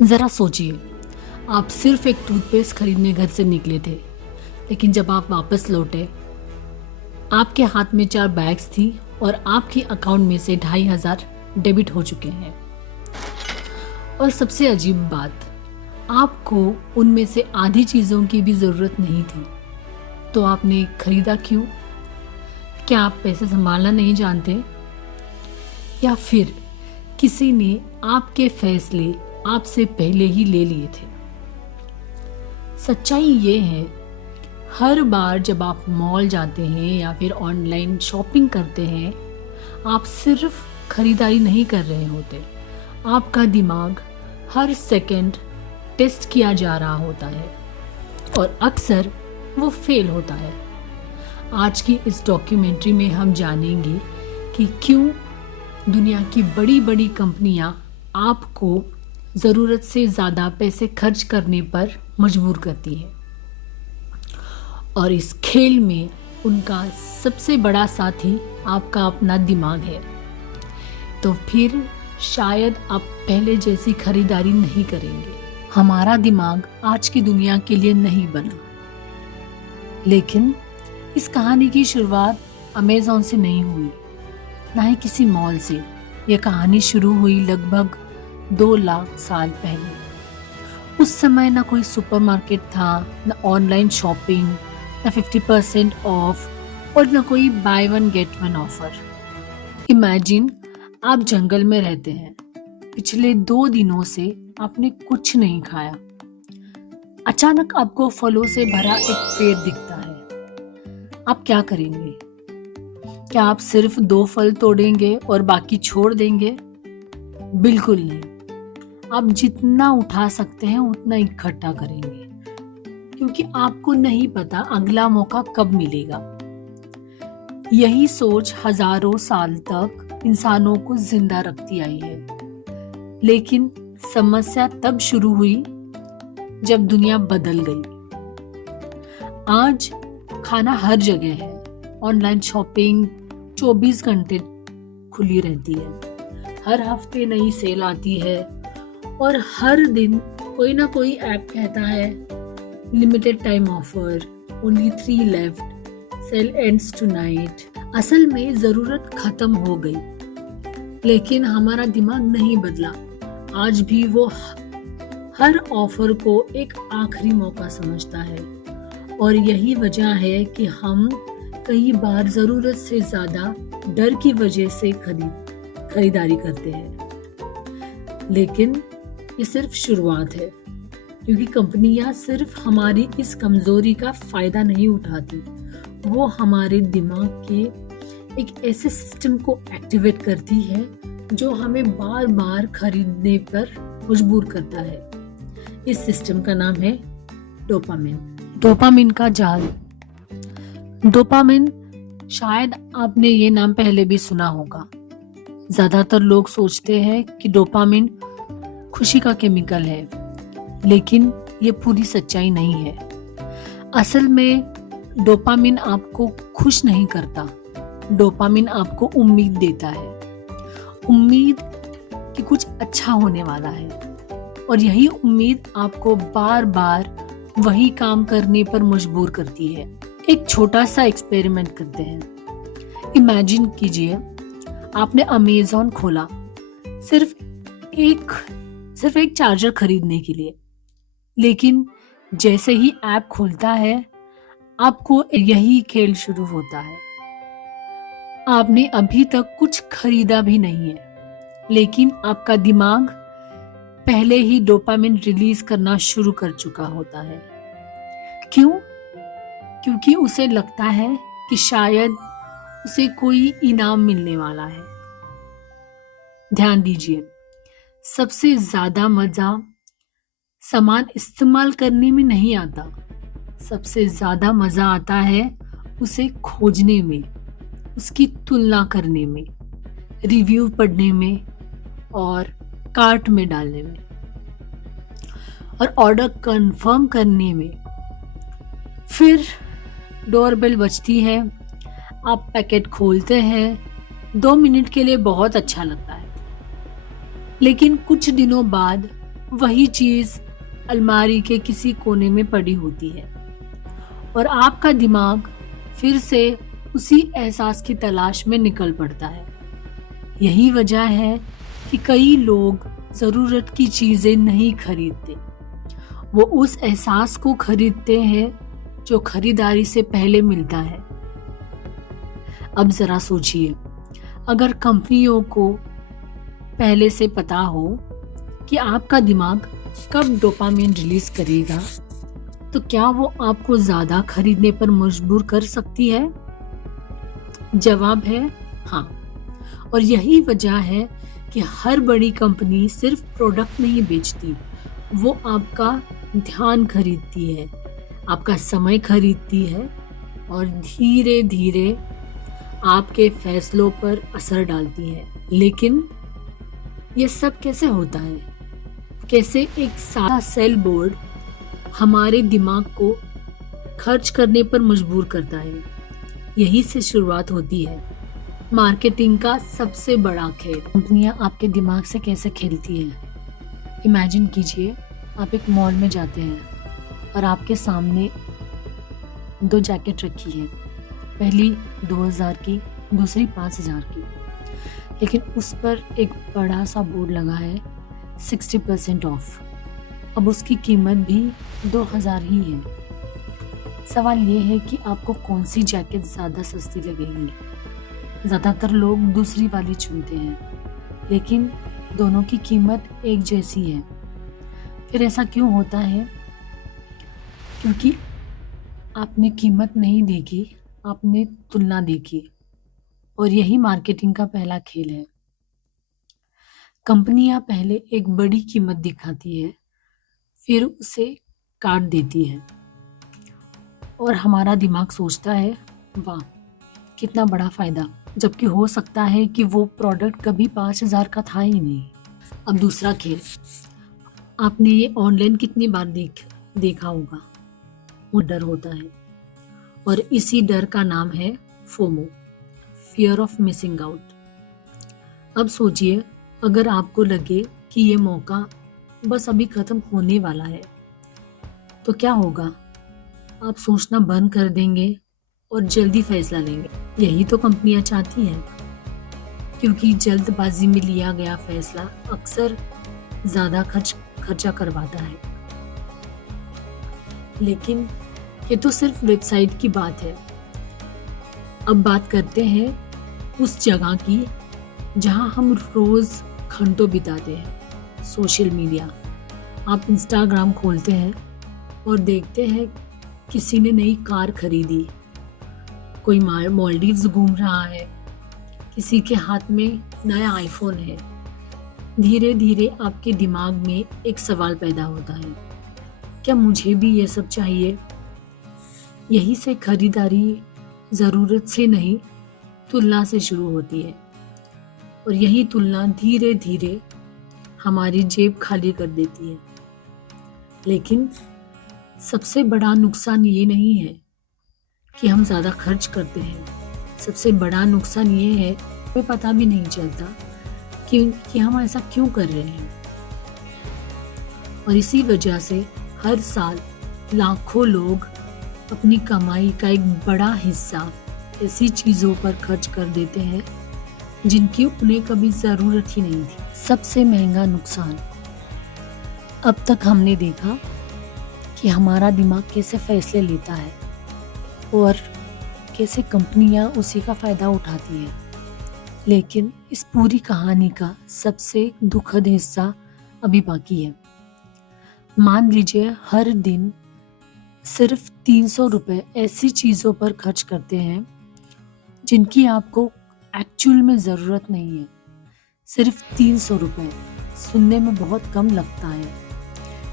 ज़रा सोचिए, आप सिर्फ एक टूथपेस्ट खरीदने घर से निकले थे, लेकिन जब आप वापस लौटे, आपके हाथ में 4 बैग्स थी और आपके अकाउंट में से 2500 डेबिट हो चुके हैं। और सबसे अजीब बात, आपको उनमें से आधी चीज़ों की भी ज़रूरत नहीं थी। तो आपने खरीदा क्यों? क्या आप पैसे संभालना नहीं जानते? या फिर किसी ने आपके फैसले आपसे पहले ही ले लिए थे? सच्चाई ये है, हर बार जब आप मॉल जाते हैं या फिर ऑनलाइन शॉपिंग करते हैं, आप सिर्फ खरीदारी नहीं कर रहे होते। आपका दिमाग हर सेकंड टेस्ट किया जा रहा होता है और अक्सर वो फेल होता है। आज की इस डॉक्यूमेंट्री में हम जानेंगे कि क्यों दुनिया की बड़ी बड़ी कंपनियां आपको ज़रूरत से ज़्यादा पैसे खर्च करने पर मजबूर करती है। और इस खेल में उनका सबसे बड़ा साथी आपका अपना दिमाग है। तो फिर शायद आप पहले जैसी खरीदारी नहीं करेंगे। हमारा दिमाग आज की दुनिया के लिए नहीं बना। लेकिन इस कहानी की शुरुआत अमेज़न से नहीं हुई, ना ही किसी मॉल से। यह कहानी शुरू हुई लगभग 2 लाख साल पहले। उस समय ना कोई सुपरमार्केट था, ना ऑनलाइन शॉपिंग, ना 50% ऑफ और ना कोई by one get one offer. Imagine आप जंगल में रहते हैं। पिछले 2 दिनों से आपने कुछ नहीं खाया। अचानक आपको फलों से भरा एक पेड़ दिखता है। आप क्या करेंगे? क्या आप सिर्फ 2 फल तोड़ेंगे और बाकी छोड़ देंगे? बिल्कुल नहीं। आप जितना उठा सकते हैं उतना इकट्ठा करेंगे, क्योंकि आपको नहीं पता अगला मौका कब मिलेगा। यही सोच हजारों साल तक इंसानों को जिंदा रखती आई है। लेकिन समस्या तब शुरू हुई जब दुनिया बदल गई। आज खाना हर जगह है। ऑनलाइन शॉपिंग 24 घंटे खुली रहती है। हर हफ्ते नई सेल आती है और हर दिन कोई ना कोई ऐप कहता है limited time offer, only 3 left, sale ends tonight. असल में जरूरत खत्म हो गई, लेकिन हमारा दिमाग नहीं बदला। आज भी वो हर ऑफर को एक आखिरी मौका समझता है। और यही वजह है कि हम कई बार जरूरत से ज्यादा डर की वजह से खरीदारी करते हैं। लेकिन ये सिर्फ शुरुआत है, क्योंकि कंपनियां सिर्फ हमारी इस कमजोरी का फायदा नहीं उठाती, वो हमारे दिमाग के एक ऐसे सिस्टम को एक्टिवेट करती है जो हमें बार बार खरीदने पर मजबूर करता है। इस सिस्टम का नाम है डोपामिन। डोपामिन का जाल। डोपामिन, शायद आपने ये नाम पहले भी सुना होगा। ज्यादातर लोग सोचते हैं कि डोपामिन खुशी का केमिकल है, लेकिन ये पूरी सच्चाई नहीं है। असल में डोपामिन आपको खुश नहीं करता। डोपामिन आपको उम्मीद देता है, उम्मीद कि कुछ अच्छा होने वाला है। और यही उम्मीद आपको बार बार वही काम करने पर मजबूर करती है। एक छोटा सा एक्सपेरिमेंट करते हैं। इमेजिन कीजिए, आपने अमेज़न खोला सिर्फ एक चार्जर खरीदने के लिए। लेकिन जैसे ही ऐप खुलता है, आपको यही खेल शुरू होता है। आपने अभी तक कुछ खरीदा भी नहीं है, लेकिन आपका दिमाग पहले ही डोपामिन रिलीज करना शुरू कर चुका होता है। क्यों? क्योंकि उसे लगता है कि शायद उसे कोई इनाम मिलने वाला है। ध्यान दीजिए, सबसे ज्यादा मजा सामान इस्तेमाल करने में नहीं आता। सबसे ज्यादा मजा आता है उसे खोजने में, उसकी तुलना करने में, रिव्यू पढ़ने में और कार्ट में डालने में और ऑर्डर कंफर्म करने में। फिर डोरबेल बजती है, आप पैकेट खोलते हैं। 2 मिनट के लिए बहुत अच्छा लगता है, लेकिन कुछ दिनों बाद वही चीज़ अलमारी के किसी कोने में पड़ी होती है और आपका दिमाग फिर से उसी एहसास की तलाश में निकल पड़ता है। यही वजह है कि कई लोग ज़रूरत की चीज़ें नहीं खरीदते, वो उस एहसास को खरीदते हैं जो खरीदारी से पहले मिलता है। अब ज़रा सोचिए, अगर कंपनियों को पहले से पता हो कि आपका दिमाग कब डोपामिन रिलीज करेगा, तो क्या वो आपको ज़्यादा खरीदने पर मजबूर कर सकती है? जवाब है हाँ। और यही वजह है कि हर बड़ी कंपनी सिर्फ प्रोडक्ट नहीं बेचती, वो आपका ध्यान खरीदती है, आपका समय खरीदती है और धीरे धीरे आपके फैसलों पर असर डालती है। लेकिन ये सब कैसे होता है? कैसे एक सादा सेल बोर्ड हमारे दिमाग को खर्च करने पर मजबूर करता है? यही से शुरुआत होती है मार्केटिंग का सबसे बड़ा खेल। कंपनियां आपके दिमाग से कैसे खेलती हैं? इमेजिन कीजिए, आप एक मॉल में जाते हैं और आपके सामने 2 जैकेट रखी है, पहली 2000 की, दूसरी 5000 की, लेकिन उस पर एक बड़ा सा बोर्ड लगा है 60% ऑफ। अब उसकी कीमत भी 2000 ही है। सवाल ये है कि आपको कौन सी जैकेट ज़्यादा सस्ती लगेगी? ज़्यादातर लोग दूसरी वाली चुनते हैं, लेकिन दोनों की कीमत एक जैसी है। फिर ऐसा क्यों होता है? क्योंकि आपने कीमत नहीं देखी, आपने तुलना देखी। और यही मार्केटिंग का पहला खेल है। कंपनियां पहले एक बड़ी कीमत दिखाती है, फिर उसे काट देती है और हमारा दिमाग सोचता है वाह कितना बड़ा फायदा, जबकि हो सकता है कि वो प्रोडक्ट कभी 5000 का था ही नहीं। अब दूसरा खेल, आपने ये ऑनलाइन कितनी बार देखा होगा, वो डर होता है और इसी डर का नाम है FOMO, fear of missing out. अब सोचिए, अगर आपको लगे कि ये मौका बस अभी खत्म होने वाला है, तो क्या होगा? आप सोचना बंद कर देंगे और जल्दी फैसला लेंगे। यही तो कंपनियां चाहती हैं, क्योंकि जल्दबाजी में लिया गया फैसला अक्सर ज्यादा खर्चा करवाता है। लेकिन ये तो सिर्फ वेबसाइट की बात है। अब बात करते हैं उस जगह की जहां हम रोज घंटों बिताते हैं, सोशल मीडिया। आप इंस्टाग्राम खोलते हैं और देखते हैं किसी ने नई कार खरीदी, कोई मालदीव्स घूम रहा है, किसी के हाथ में नया आईफोन है। धीरे धीरे आपके दिमाग में एक सवाल पैदा होता है, क्या मुझे भी ये सब चाहिए? यही से खरीदारी ज़रूरत से नहीं, तुलना से शुरू होती है और यही तुलना धीरे धीरे हमारी जेब खाली कर देती है। लेकिन सबसे बड़ा नुकसान ये नहीं है कि हम ज़्यादा खर्च करते हैं, सबसे बड़ा नुकसान ये है हमें पता भी नहीं चलता कि हम ऐसा क्यों कर रहे हैं। और इसी वजह से हर साल लाखों लोग अपनी कमाई का एक बड़ा हिस्सा ऐसी चीज़ों पर खर्च कर देते हैं जिनकी उन्हें कभी ज़रूरत ही नहीं थी। सबसे महंगा नुकसान, अब तक हमने देखा कि हमारा दिमाग कैसे फैसले लेता है और कैसे कंपनियां उसी का फ़ायदा उठाती हैं। लेकिन इस पूरी कहानी का सबसे दुखद हिस्सा अभी बाकी है। मान लीजिए हर दिन सिर्फ 300 रुपये ऐसी चीज़ों पर खर्च करते हैं जिनकी आपको एक्चुअल में ज़रूरत नहीं है। सिर्फ 300 रुपये सुनने में बहुत कम लगता है,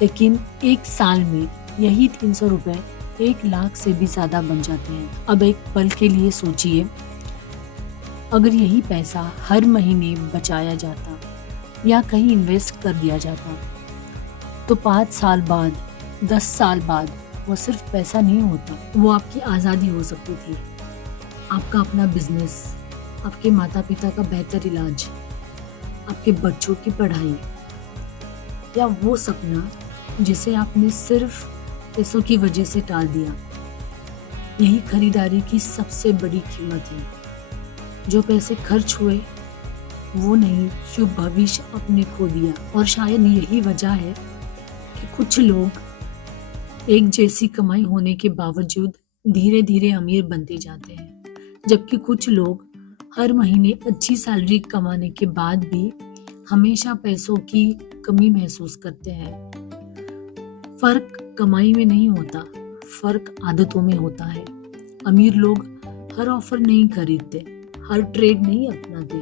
लेकिन एक साल में यही 300 रुपये 1 लाख से भी ज़्यादा बन जाते हैं। अब एक पल के लिए सोचिए, अगर यही पैसा हर महीने बचाया जाता या कहीं इन्वेस्ट कर दिया जाता, तो 5 साल बाद, 10 साल बाद वो सिर्फ पैसा नहीं होता, वो आपकी आज़ादी हो सकती थी, आपका अपना बिजनेस, आपके माता पिता का बेहतर इलाज, आपके बच्चों की पढ़ाई, या वो सपना जिसे आपने सिर्फ पैसों की वजह से टाल दिया? यही खरीदारी की सबसे बड़ी कीमत है। जो पैसे खर्च हुए वो नहीं, जो भविष्य अपने खो दिया। और शायद यही वजह है कि कुछ लोग एक जैसी कमाई होने के बावजूद धीरे धीरे अमीर बनते जाते हैं, जबकि कुछ लोग हर महीने अच्छी सैलरी कमाने के बाद भी हमेशा पैसों की कमी महसूस करते हैं। फर्क कमाई में नहीं होता, फर्क आदतों में होता है। अमीर लोग हर ऑफर नहीं खरीदते, हर ट्रेड नहीं अपनाते,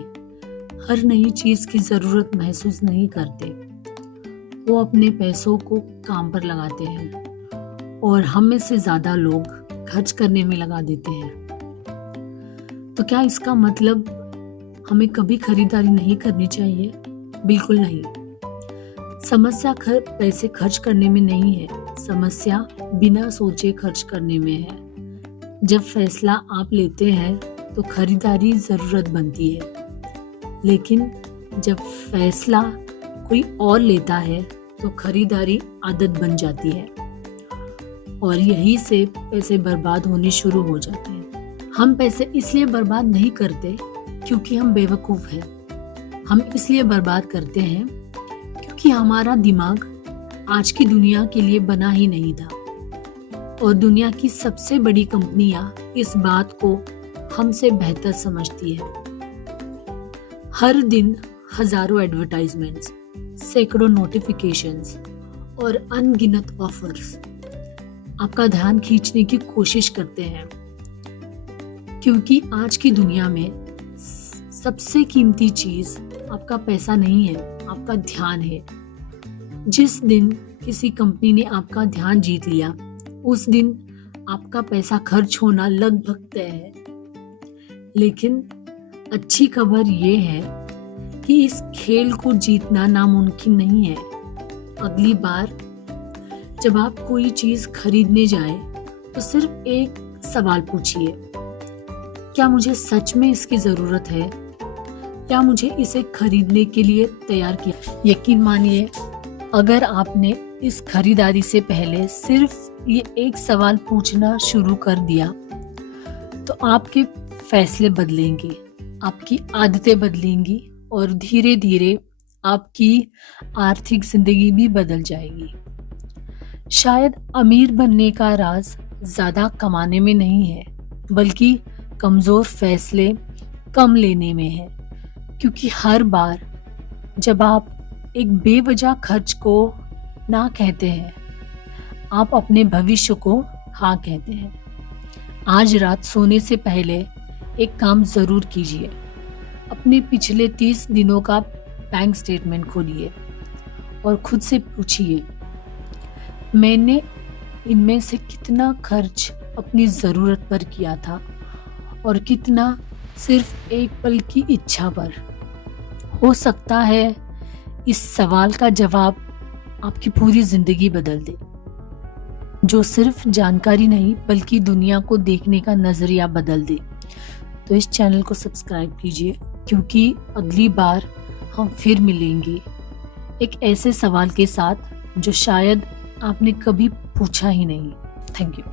हर नई चीज की जरूरत महसूस नहीं करते। वो अपने पैसों को काम पर लगाते हैं और हम में से ज्यादा लोग खर्च करने में लगा देते हैं। तो क्या इसका मतलब हमें कभी खरीदारी नहीं करनी चाहिए? बिल्कुल नहीं। समस्या पैसे खर्च करने में नहीं है, समस्या बिना सोचे खर्च करने में है। जब फैसला आप लेते हैं तो खरीदारी जरूरत बनती है, लेकिन जब फैसला कोई और लेता है तो खरीदारी आदत बन जाती है और यहीं से पैसे बर्बाद होने शुरू हो जाते हैं। हम पैसे इसलिए बर्बाद नहीं करते क्योंकि हम बेवकूफ हैं। हम इसलिए बर्बाद करते हैं क्योंकि हमारा दिमाग आज की दुनिया के लिए बना ही नहीं था। और दुनिया की सबसे बड़ी कंपनियां इस बात को हमसे बेहतर समझती है। हर दिन हजारों एडवर्टाइजमेंट्स, सैकड़ों नोटिफिकेशंस और अनगिनत ऑफर्स आपका ध्यान खींचने की कोशिश करते हैं, क्योंकि आज की दुनिया में सबसे कीमती चीज आपका पैसा नहीं है, आपका ध्यान है। जिस दिन किसी कंपनी ने आपका ध्यान जीत लिया, उस दिन आपका पैसा खर्च होना लगभग तय है। लेकिन अच्छी खबर ये है कि इस खेल को जीतना नामुमकिन नहीं है। अगली बार जब आप कोई चीज खरीदने जाए तो सिर्फ एक सवाल पूछिए, क्या मुझे सच में इसकी जरूरत है या मुझे इसे खरीदने के लिए तैयार किया? यकीन मानिए, अगर आपने इस खरीदारी से पहले सिर्फ ये एक सवाल पूछना शुरू कर दिया तो आपके फैसले बदलेंगे, आपकी आदतें बदलेंगी और धीरे धीरे आपकी आर्थिक जिंदगी भी बदल जाएगी। शायद अमीर बनने का राज ज्यादा कमाने में नहीं है, बल्कि कमजोर फैसले कम लेने में है। क्योंकि हर बार जब आप एक बेवजह खर्च को ना कहते हैं, आप अपने भविष्य को हाँ कहते हैं। आज रात सोने से पहले एक काम जरूर कीजिए, अपने पिछले 30 दिनों का बैंक स्टेटमेंट खोलिए और खुद से पूछिए, मैंने इनमें से कितना खर्च अपनी जरूरत पर किया था और कितना सिर्फ एक पल की इच्छा पर। हो सकता है इस सवाल का जवाब आपकी पूरी जिंदगी बदल दे। जो सिर्फ जानकारी नहीं बल्कि दुनिया को देखने का नजरिया बदल दे। तो इस चैनल को सब्सक्राइब कीजिए, क्योंकि अगली बार हम फिर मिलेंगे एक ऐसे सवाल के साथ जो शायद आपने कभी पूछा ही नहीं। Thank you.